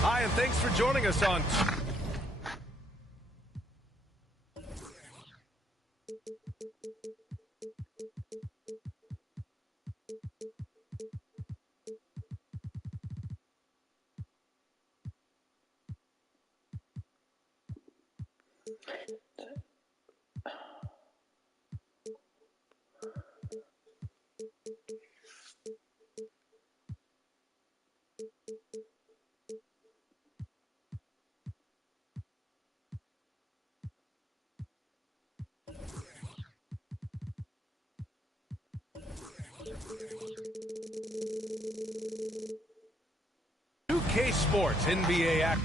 Hi, and thanks for joining us on... UK Sports NBA act.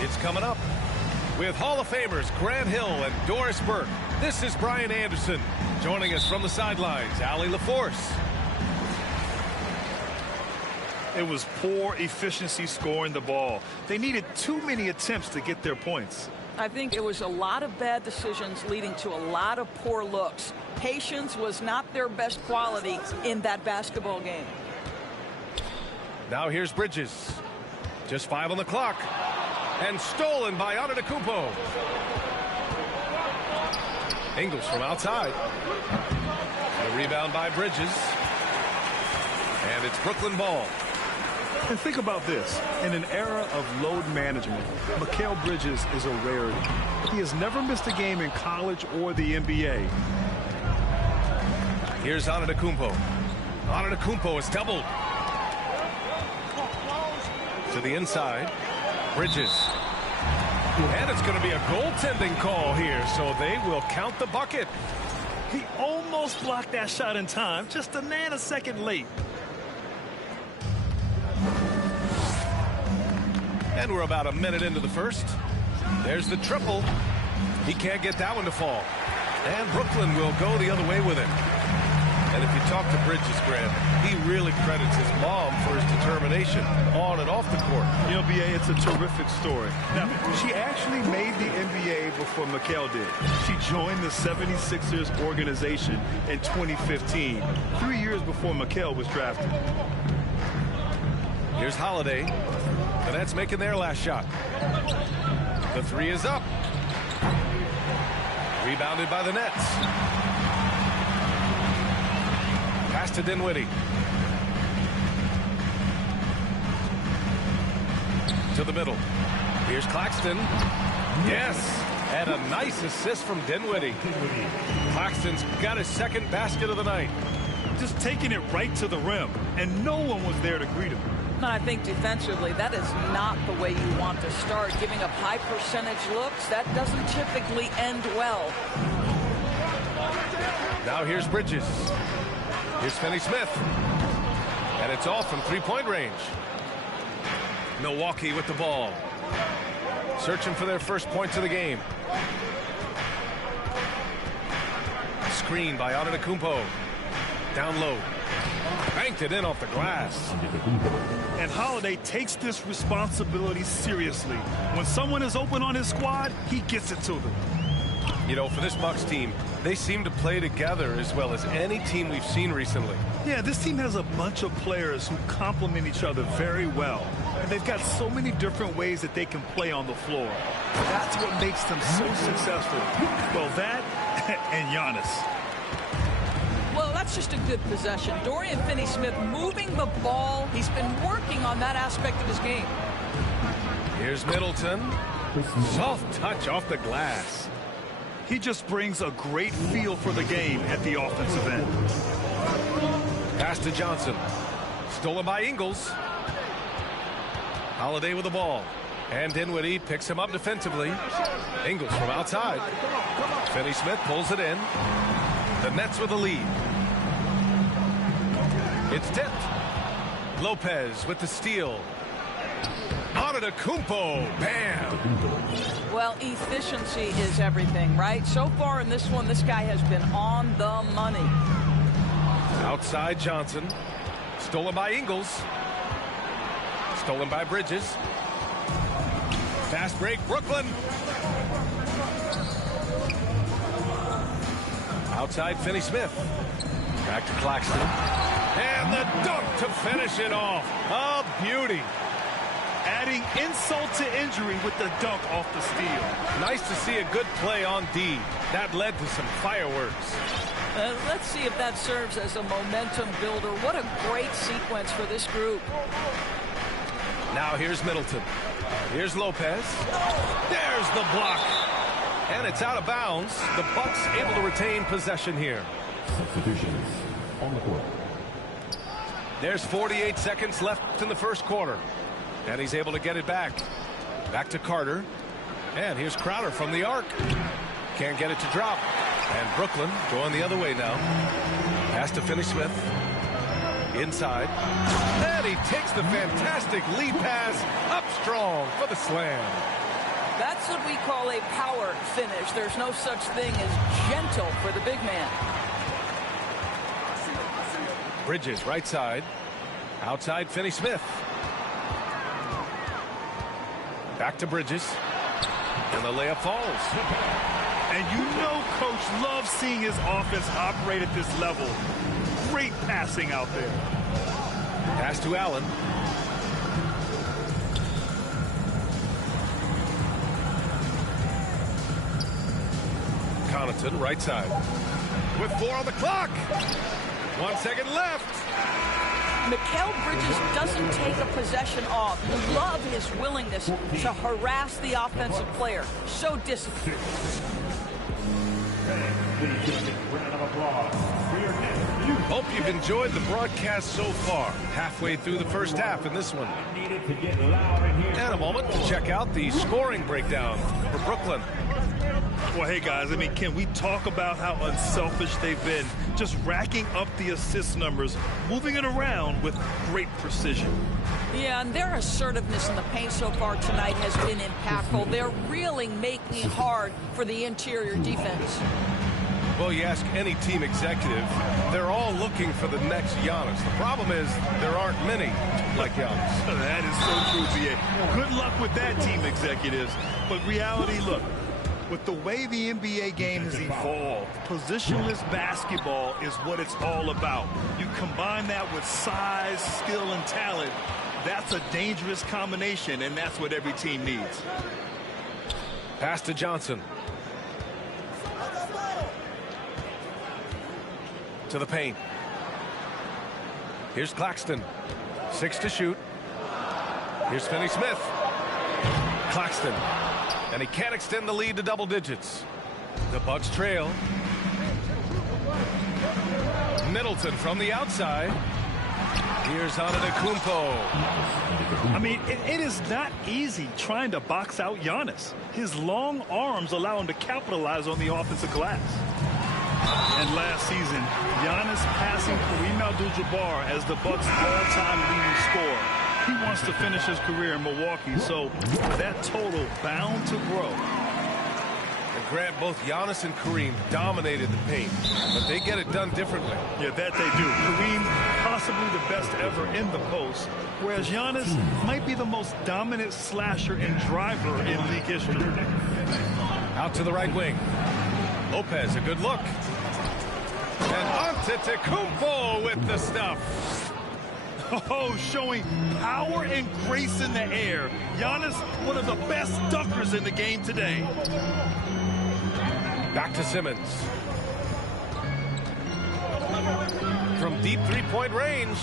It's coming up with Hall of Famers Grant Hill and Doris Burke. This is Brian Anderson. Joining us from the sidelines, Allie LaForce. It was poor efficiency scoring the ball. They needed too many attempts to get their points. I think it was a lot of bad decisions leading to a lot of poor looks. Patience was not their best quality in that basketball game. Now here's Bridges. Just 5 on the clock. And stolen by Antetokounmpo. Ingles from outside. The rebound by Bridges. And it's Brooklyn ball. And think about this. In an era of load management, Mikal Bridges is a rarity. He has never missed a game in college or the NBA. Here's Antetokounmpo. Antetokounmpo is doubled. To the inside. Bridges. And it's going to be a goaltending call here, so they will count the bucket. He almost blocked that shot in time, just a nanosecond late. And we're about a minute into the first. There's the triple. He can't get that one to fall. And Brooklyn will go the other way with it. And if you talk to Bridges, Grant, he really credits his mom for his determination on and off the court. You know, B.A., it's a terrific story. Now, she actually made the NBA before Mikal did. She joined the 76ers organization in 2015, 3 years before Mikal was drafted. Here's Holiday. The Nets making their last shot. The three is up. Rebounded by the Nets. Pass to Dinwiddie. To the middle. Here's Claxton. Yes. And a nice assist from Dinwiddie. Claxton's got his second basket of the night. Just taking it right to the rim, and no one was there to greet him. And I think defensively, that is not the way you want to start. Giving up high percentage looks, that doesn't typically end well. Now here's Bridges. Here's Finney-Smith. And it's off from three-point range. Milwaukee with the ball. Searching for their first points of the game. Screen by Antetokounmpo. Down low. Banked it in off the glass. And Holiday takes this responsibility seriously. When someone is open on his squad, he gets it to them. You know, for this Bucks team, they seem to play together as well as any team we've seen recently. Yeah, this team has a bunch of players who complement each other very well. And they've got so many different ways that they can play on the floor. That's what makes them so successful. Well, that and Giannis. Well, that's just a good possession. Dorian Finney-Smith moving the ball. He's been working on that aspect of his game. Here's Middleton. Soft touch off the glass. He just brings a great feel for the game at the offensive end. Pass to Johnson. Stolen by Ingles. Holiday with the ball. And Dinwiddie picks him up defensively. Ingles from outside. Finney-Smith pulls it in. The Nets with the lead. It's tipped. Lopez with the steal. Antetokounmpo. Bam. Well, efficiency is everything, right? So far in this one, this guy has been on the money. Outside Johnson. Stolen by Ingles. Stolen by Bridges. Fast break, Brooklyn. Outside Finney-Smith. Back to Claxton. And the dunk to finish it off. A beauty. Adding insult to injury with the dunk off the steal. Nice to see a good play on D. That led to some fireworks. Let's see if that serves as a momentum builder. What a great sequence for this group. Now here's Middleton. Here's Lopez. There's the block. And it's out of bounds. The Bucks able to retain possession here. Substitutions on the court. There's 48 seconds left in the first quarter. And he's able to get it back. Back to Carter. And here's Crowder from the arc. Can't get it to drop. And Brooklyn going the other way now. Pass to Finney-Smith. Inside. And he takes the fantastic lead pass up strong for the slam. That's what we call a power finish. There's no such thing as gentle for the big man. Bridges right side. Outside Finney-Smith. Back to Bridges. And the layup falls. And you know Coach loves seeing his offense operate at this level. Great passing out there. Pass to Allen. Connaughton right side. With 4 on the clock. 1 second left. Mikal Bridges doesn't take a possession off. You love his willingness to harass the offensive player. So disciplined. Hope you've enjoyed the broadcast so far. Halfway through the first half in this one. And a moment to check out the scoring breakdown for Brooklyn. Well, hey, guys, I mean, can we talk about how unselfish they've been? Just racking up the assist numbers, moving it around with great precision. Yeah, and their assertiveness in the paint so far tonight has been impactful. They're really making it hard for the interior defense. Well, you ask any team executive, they're all looking for the next Giannis. The problem is there aren't many like Giannis. That is so true, B.A. Good luck with that, team executives. But reality, look, with the way the NBA game has evolved, positionless basketball is what it's all about. You combine that with size, skill, and talent, that's a dangerous combination, and that's what every team needs. Pass to Johnson. To the paint. Here's Claxton. 6 to shoot. Here's Finney-Smith. Claxton. And he can't extend the lead to double digits. The Bucks trail. Middleton from the outside. Here's Antetokounmpo. I mean, it is not easy trying to box out Giannis. His long arms allow him to capitalize on the offensive glass. And last season, Giannis passing Kareem Abdul-Jabbar as the Bucks' all-time leading scorer. He wants to finish his career in Milwaukee, so that total bound to grow. And Grant, both Giannis and Kareem dominated the paint, but they get it done differently. Yeah, that they do. Kareem, possibly the best ever in the post, whereas Giannis might be the most dominant slasher and driver in league history. Out to the right wing. Lopez, a good look. And Antetokounmpo with the stuff. Oh, showing power and grace in the air. Giannis, one of the best dunkers in the game today. Back to Simmons. From deep three-point range.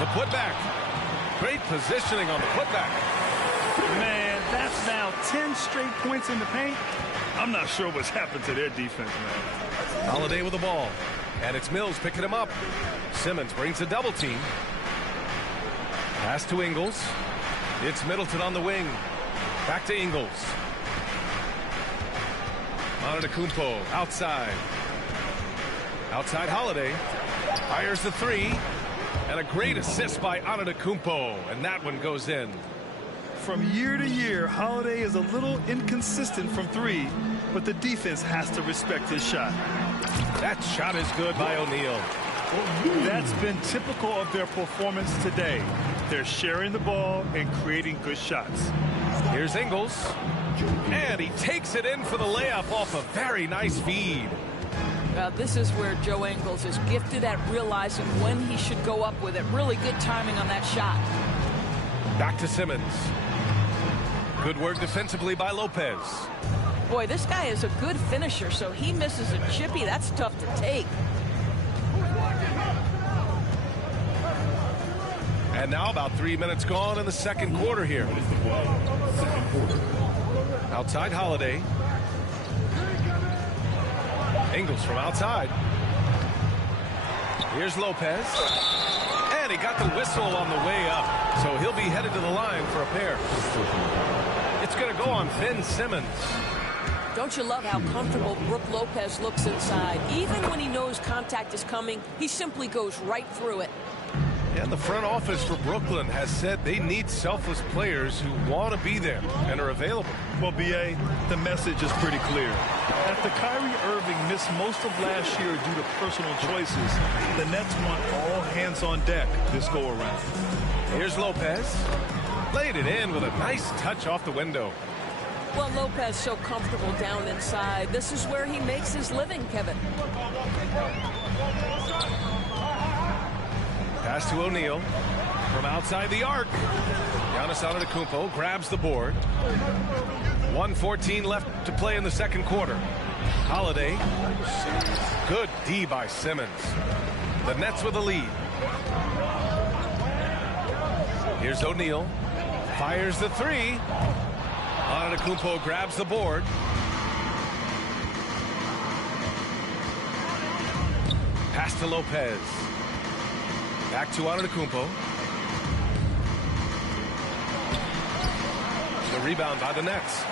The putback. Great positioning on the putback. Man, that's now 10 straight points in the paint. I'm not sure what's happened to their defense, man. Holiday with the ball. And it's Mills picking him up. Simmons brings a double team. Pass to Ingles. It's Middleton on the wing. Back to Ingles. Antetokounmpo outside. Outside Holiday. Fires the three. And a great assist by Antetokounmpo. And that one goes in. From year to year, Holiday is a little inconsistent from three, but the defense has to respect his shot. That shot is good by O'Neal. That's been typical of their performance today. They're sharing the ball and creating good shots. Here's Ingles. And he takes it in for the layup off a very nice feed. This is where Joe Ingles is gifted at realizing when he should go up with it. Really good timing on that shot. Back to Simmons. Good work defensively by Lopez. Boy, this guy is a good finisher, so he misses a chippy. That's tough to take. And now about 3 minutes gone in the second quarter here. Outside Holiday. Ingles from outside. Here's Lopez. And he got the whistle on the way up. So he'll be headed to the line for a pair. It's going to go on Ben Simmons. Don't you love how comfortable Brook Lopez looks inside? Even when he knows contact is coming, he simply goes right through it. And the front office for Brooklyn has said they need selfless players who want to be there and are available. Well, B.A., the message is pretty clear. After Kyrie Irving missed most of last year due to personal choices, the Nets want all hands on deck this go-around. Here's Lopez. Laid it in with a nice touch off the window. Well, Lopez so comfortable down inside. This is where he makes his living, Kevin. Pass to O'Neal from outside the arc. Giannis Antetokounmpo grabs the board. 1:14 left to play in the second quarter. Holiday. Good D by Simmons. The Nets with a lead. Here's O'Neal. Fires the three. Antetokounmpo grabs the board. Pass to Lopez. Back to Antetokounmpo. The rebound by the Nets.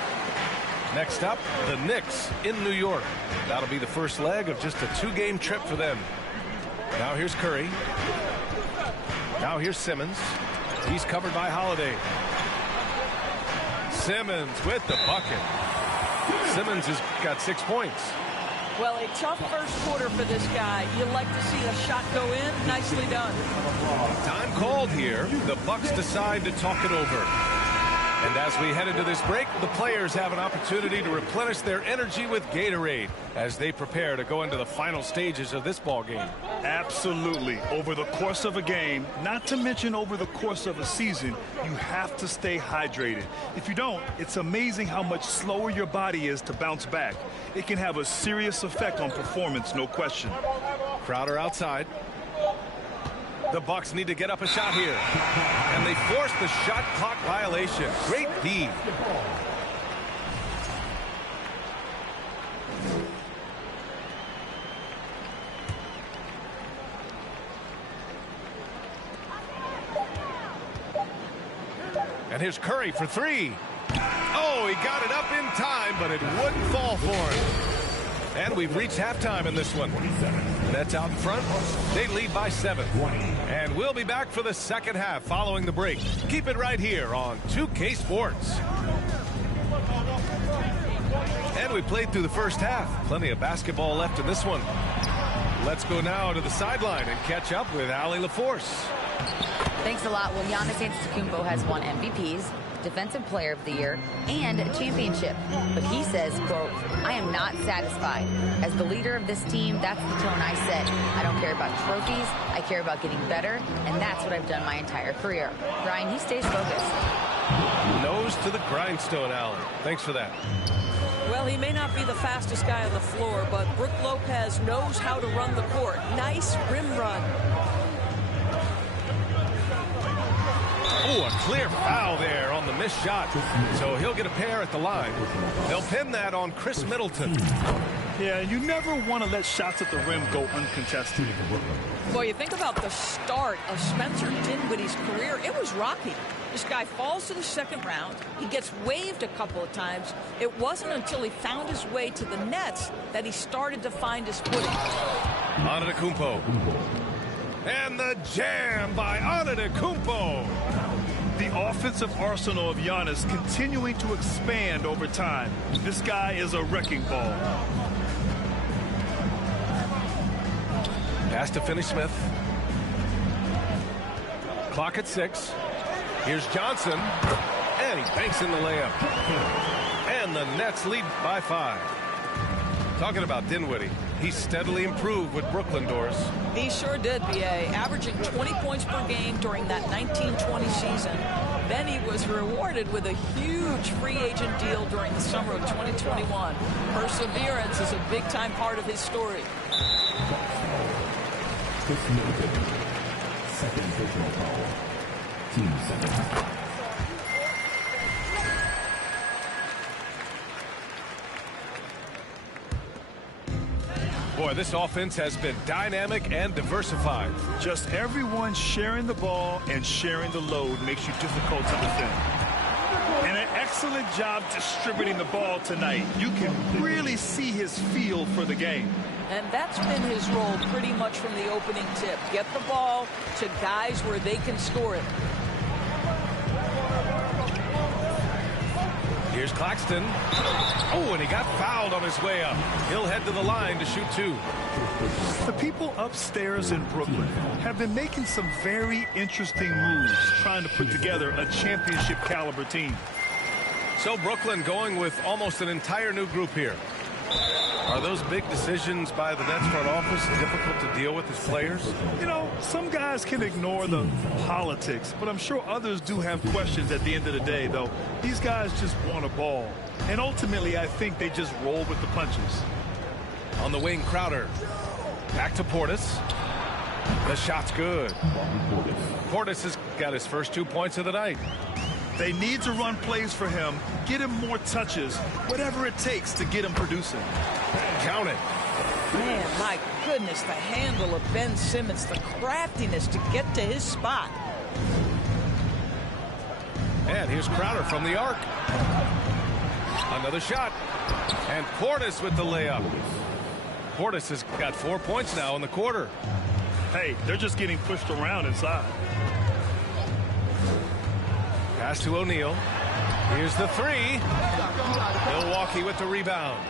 Next up, the Knicks in New York. That'll be the first leg of just a two-game trip for them. Now here's Curry. Now here's Simmons. He's covered by Holiday. Simmons with the bucket. Simmons has got 6 points. Well, a tough first quarter for this guy. You like to see a shot go in. Nicely done. Time called here. The Bucks decide to talk it over. And as we head into this break, the players have an opportunity to replenish their energy with Gatorade as they prepare to go into the final stages of this ball game. Absolutely. Over the course of a game, not to mention over the course of a season, you have to stay hydrated. If you don't, it's amazing how much slower your body is to bounce back. It can have a serious effect on performance, no question. Crowder outside. The Bucks need to get up a shot here. And they force the shot clock violation. Great D. And here's Curry for three. Oh, he got it up in time, but it wouldn't fall for him. And we've reached halftime in this one. Nets out in front. They lead by 7. And we'll be back for the second half following the break. Keep it right here on 2K Sports. And we played through the first half. Plenty of basketball left in this one. Let's go now to the sideline and catch up with Allie LaForce. Thanks a lot. Well, Giannis Antetokounmpo has won MVPs, Defensive Player of the Year, and a championship. But he says, quote, I am not satisfied. As the leader of this team, that's the tone I set. I don't care about trophies. I care about getting better, and that's what I've done my entire career. Brian, he stays focused. Nose to the grindstone, Allen. Thanks for that. Well, he may not be the fastest guy on the floor, but Brook Lopez knows how to run the court. Nice rim run. Oh, a clear foul there on the missed shot. So he'll get a pair at the line. They'll pin that on Chris Middleton. Yeah, you never want to let shots at the rim go uncontested. Boy, you think about the start of Spencer Dinwiddie's career. It was rocky. This guy falls to the second round. He gets waived a couple of times. It wasn't until he found his way to the Nets that he started to find his footing. Antetokounmpo. And the jam by Antetokounmpo. The offensive arsenal of Giannis continuing to expand over time. This guy is a wrecking ball. Pass to Finney-Smith. Clock at 6. Here's Johnson. And he banks in the layup. And the Nets lead by 5. Talking about Dinwiddie, he steadily improved with Brooklyn, Doris. He sure did, B.A., averaging 20 points per game during that 1920 season. Then he was rewarded with a huge free agent deal during the summer of 2021. Perseverance is a big-time part of his story. Second personal foul. Team second. Boy, this offense has been dynamic and diversified. Just everyone sharing the ball and sharing the load makes you difficult to defend. And an excellent job distributing the ball tonight. You can really see his feel for the game. And that's been his role pretty much from the opening tip. Get the ball to guys where they can score it. Here's Claxton. Oh, and he got fouled on his way up. He'll head to the line to shoot 2. The people upstairs in Brooklyn have been making some very interesting moves trying to put together a championship caliber team. So Brooklyn going with almost an entire new group here. Are those big decisions by the Nets front office difficult to deal with as players? You know, some guys can ignore the politics, but I'm sure others do have questions at the end of the day, though. These guys just want a ball. And ultimately, I think they just roll with the punches. On the wing, Crowder. Back to Portis. The shot's good. Portis has got his first 2 points of the night. They need to run plays for him, get him more touches, whatever it takes to get him producing. Count it. Man, my goodness, the handle of Ben Simmons, the craftiness to get to his spot. And here's Crowder from the arc. Another shot. And Portis with the layup. Portis has got 4 points now in the quarter. Hey, they're just getting pushed around inside. Pass to O'Neal. Here's the 3. Milwaukee with the rebound.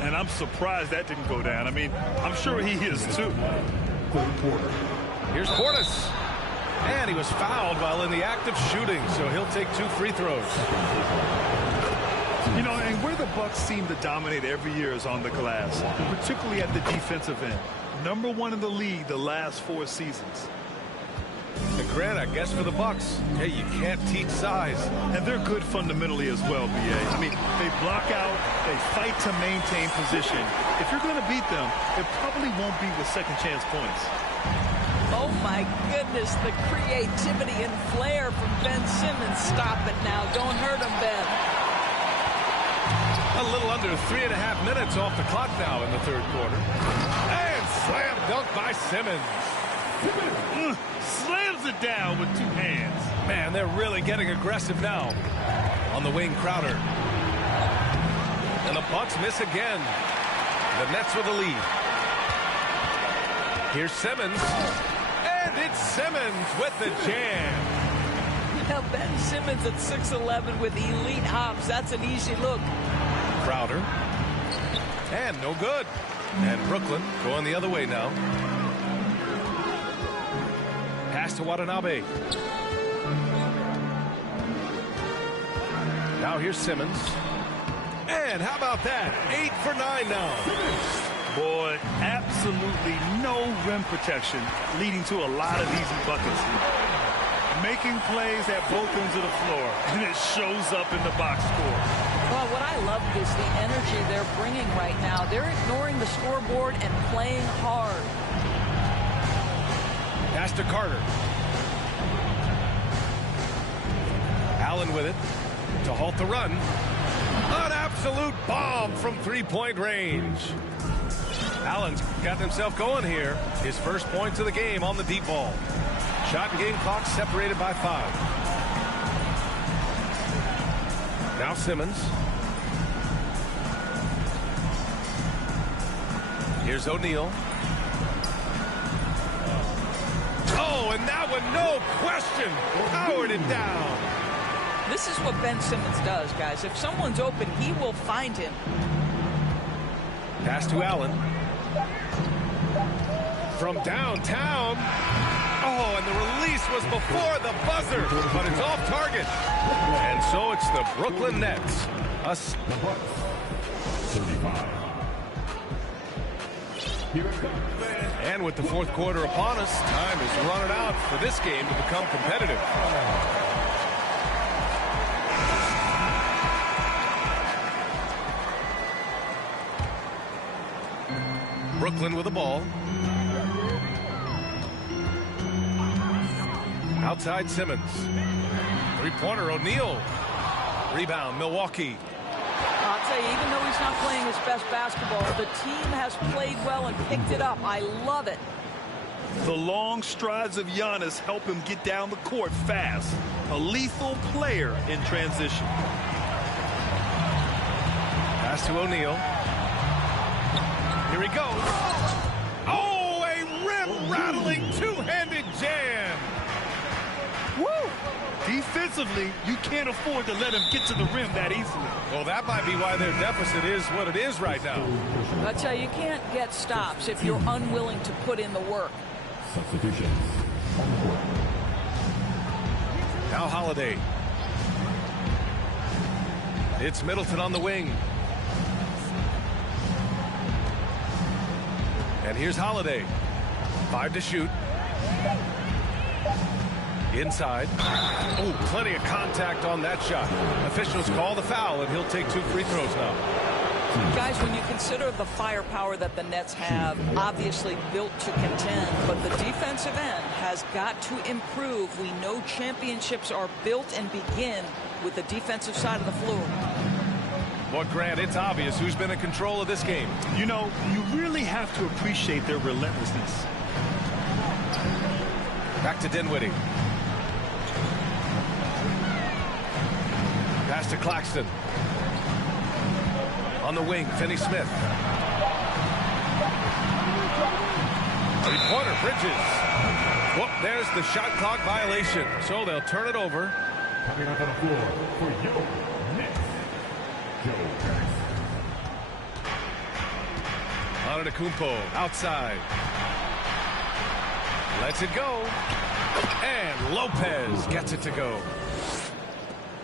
And I'm surprised that didn't go down. I mean, I'm sure he is too. Here's Portis. And he was fouled while in the act of shooting, so he'll take 2 free throws. You know, and where the Bucks seem to dominate every year is on the glass, particularly at the defensive end. #1 in the league the last 4 seasons. And Grant, I guess for the Bucks, hey, you can't teach size. And they're good fundamentally as well, B.A. I mean, they block out, they fight to maintain position. If you're going to beat them, it probably won't be with second chance points. Oh, my goodness, the creativity and flair from Ben Simmons. Stop it now. Don't hurt him, Ben. A little under 3.5 minutes off the clock now in the third quarter. And slam dunk by Simmons. Slams it down with 2 hands. Man, they're really getting aggressive now. On the wing, Crowder. And the Bucks miss again. The Nets with the lead. Here's Simmons. And it's Simmons with the jam. Now, Ben Simmons at 6'11" with elite hops. That's an easy look. Crowder. And no good. And Brooklyn going the other way now. Pass to Watanabe. Now here's Simmons. And how about that? 8 for 9 now. Boy, absolutely no rim protection, leading to a lot of easy buckets. Making plays at both ends of the floor, and it shows up in the box score. Well, what I love is the energy they're bringing right now. They're ignoring the scoreboard and playing hard. Pass to Carter. Allen with it to halt the run. An absolute bomb from 3-point range. Allen's got himself going here. His first points of the game on the deep ball. Shot and game clock separated by 5. Now Simmons. Here's O'Neal. and no question, powered it down. This is what Ben Simmons does, guys. If someone's open, he will find him. Pass to Allen. From downtown. Oh, and the release was before the buzzer, but it's off target. And so it's the Brooklyn Nets. The Bucks, 35. Here it comes. And with the fourth quarter upon us, time is running out for this game to become competitive. Brooklyn with the ball. Outside Simmons. Three-pointer O'Neal. Rebound Milwaukee. I'll tell you, even though he's not playing his best basketball, the team has played well and picked it up. I love it. The long strides of Giannis help him get down the court fast. A lethal player in transition. Pass to O'Neal. Here he goes. Oh, a rim-rattling two-handed jam. Woo! Defensively, you can't afford to let him get to the rim that easily. Well, that might be why their deficit is what it is right now. I tell you, you can't get stops if you're unwilling to put in the work. Substitutions on the court. Now Holiday. It's Middleton on the wing. And here's Holiday. 5 to shoot. Inside. Oh, plenty of contact on that shot. Officials call the foul, and he'll take 2 free throws now. Guys, when you consider the firepower that the Nets have, obviously built to contend, but the defensive end has got to improve. We know championships are built and begin with the defensive side of the floor. Well, Grant, it's obvious who's been in control of this game. You know, you really have to appreciate their relentlessness. Back to Dinwiddie. Pass to Claxton. On the wing, Finney-Smith. Three-pointer, Bridges. Whoop, there's the shot clock violation. So they'll turn it over. Coming up on the floor for Joe Nets. Joe Pass. Antetokounmpo outside. Lets it go. And Lopez gets it to go.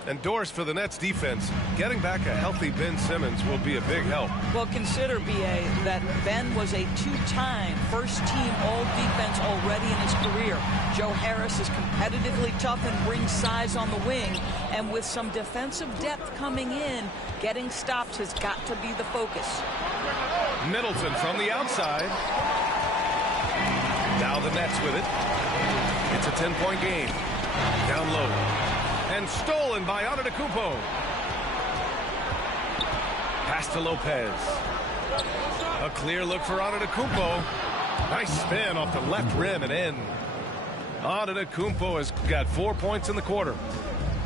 And doors for the Nets defense. Getting back a healthy Ben Simmons will be a big help. Well, consider, B.A., that Ben was a 2-time first-team all-defense already in his career. Joe Harris is competitively tough and brings size on the wing. And with some defensive depth coming in, getting stops has got to be the focus. Middleton from the outside. Now the Nets with it. It's a 10-point game. Down low. And stolen by Antetokounmpo. Pass to Lopez. A clear look for Antetokounmpo. Nice spin off the left rim and in. Antetokounmpo has got 4 points in the quarter.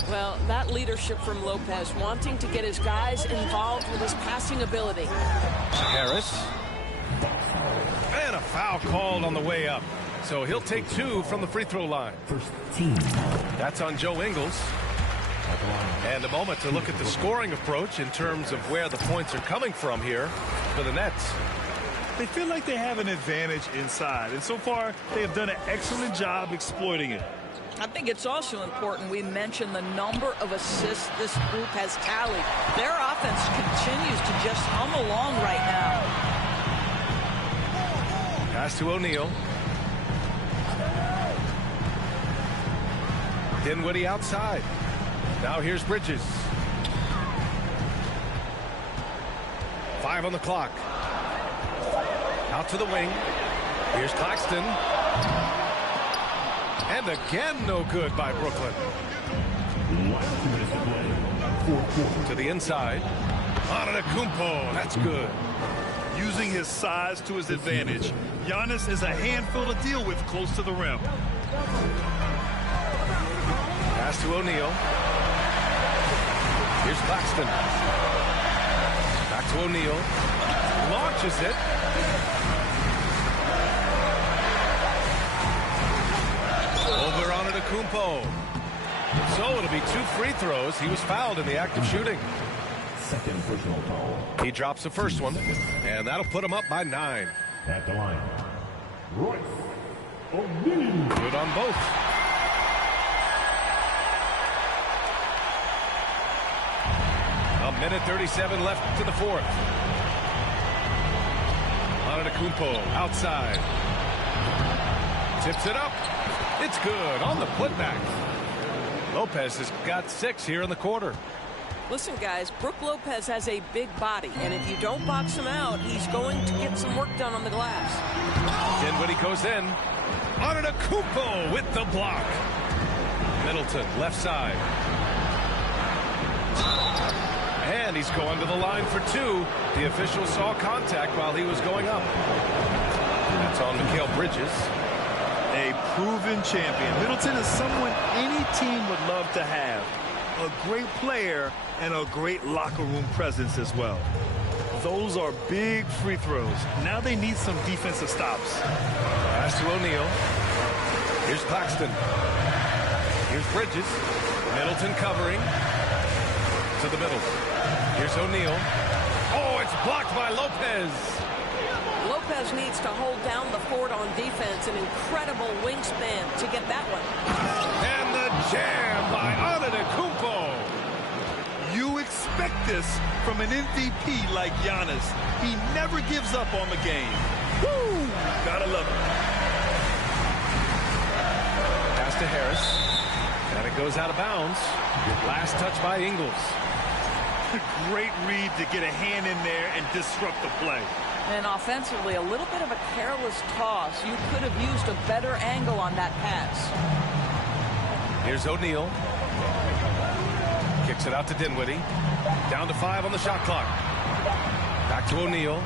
Well, that leadership from Lopez, wanting to get his guys involved with his passing ability. Harris. And a foul called on the way up. So he'll take 2 from the free throw line. First team. That's on Joe Ingles. And a moment to look at the scoring approach in terms of where the points are coming from here for the Nets. They feel like they have an advantage inside, and so far they have done an excellent job exploiting it. I think it's also important we mention the number of assists this group has tallied. Their offense continues to just hum along right now. Pass to O'Neal. Dinwiddie outside. Now here's Bridges. 5 on the clock. Out to the wing. Here's Claxton. And again, no good by Brooklyn. Last 2 minutes to play. Fourth quarter. To the inside. Antetokounmpo. That's good. Using his size to his advantage, Giannis is a handful to deal with close to the rim. Pass to O'Neal. Here's Claxton. Back to O'Neal. Launches it. Over Antetokounmpo. So it'll be 2 free throws. He was fouled in the act of shooting. Second personal foul. He drops the first one, and that'll put him up by 9. At the line, Royce O'Neal. Good on both. A minute 37 left to the fourth. Antetokounmpo outside. Tips it up. It's good on the putback. Lopez has got 6 here in the quarter. Listen, guys, Brook Lopez has a big body, and if you don't box him out, he's going to get some work done on the glass. Dinwiddie goes in. Antetokounmpo with the block. Middleton left side. And he's going to the line for 2. The official saw contact while he was going up. That's on Mikal Bridges. A proven champion. Middleton is someone any team would love to have. A great player and a great locker room presence as well. Those are big free throws. Now they need some defensive stops. Pass to O'Neal. Here's Claxton. Here's Bridges. Middleton covering. To the middle. Here's O'Neal. Oh, it's blocked by Lopez. Lopez needs to hold down the fort on defense. An incredible wingspan to get that one. And the jam by Antetokounmpo. You expect this from an MVP like Giannis. He never gives up on the game. Woo! Gotta love it. Pass to Harris. And it goes out of bounds. Last touch by Ingles. Great read to get a hand in there and disrupt the play. And offensively, a little bit of a careless toss. You could have used a better angle on that pass. Here's O'Neal. Kicks it out to Dinwiddie. Down to 5 on the shot clock. Back to O'Neal.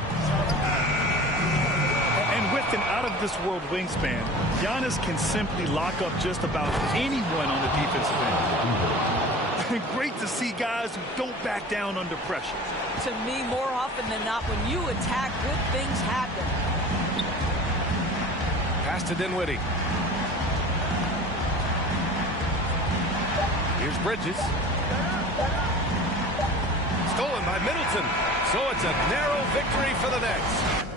And with an out-of-this-world wingspan, Giannis can simply lock up just about anyone on the defensive end. Great to see guys who don't back down under pressure. To me, more often than not, when you attack, good things happen. Pass to Dinwiddie. Here's Bridges. Stolen by Middleton. So it's a narrow victory for the Nets.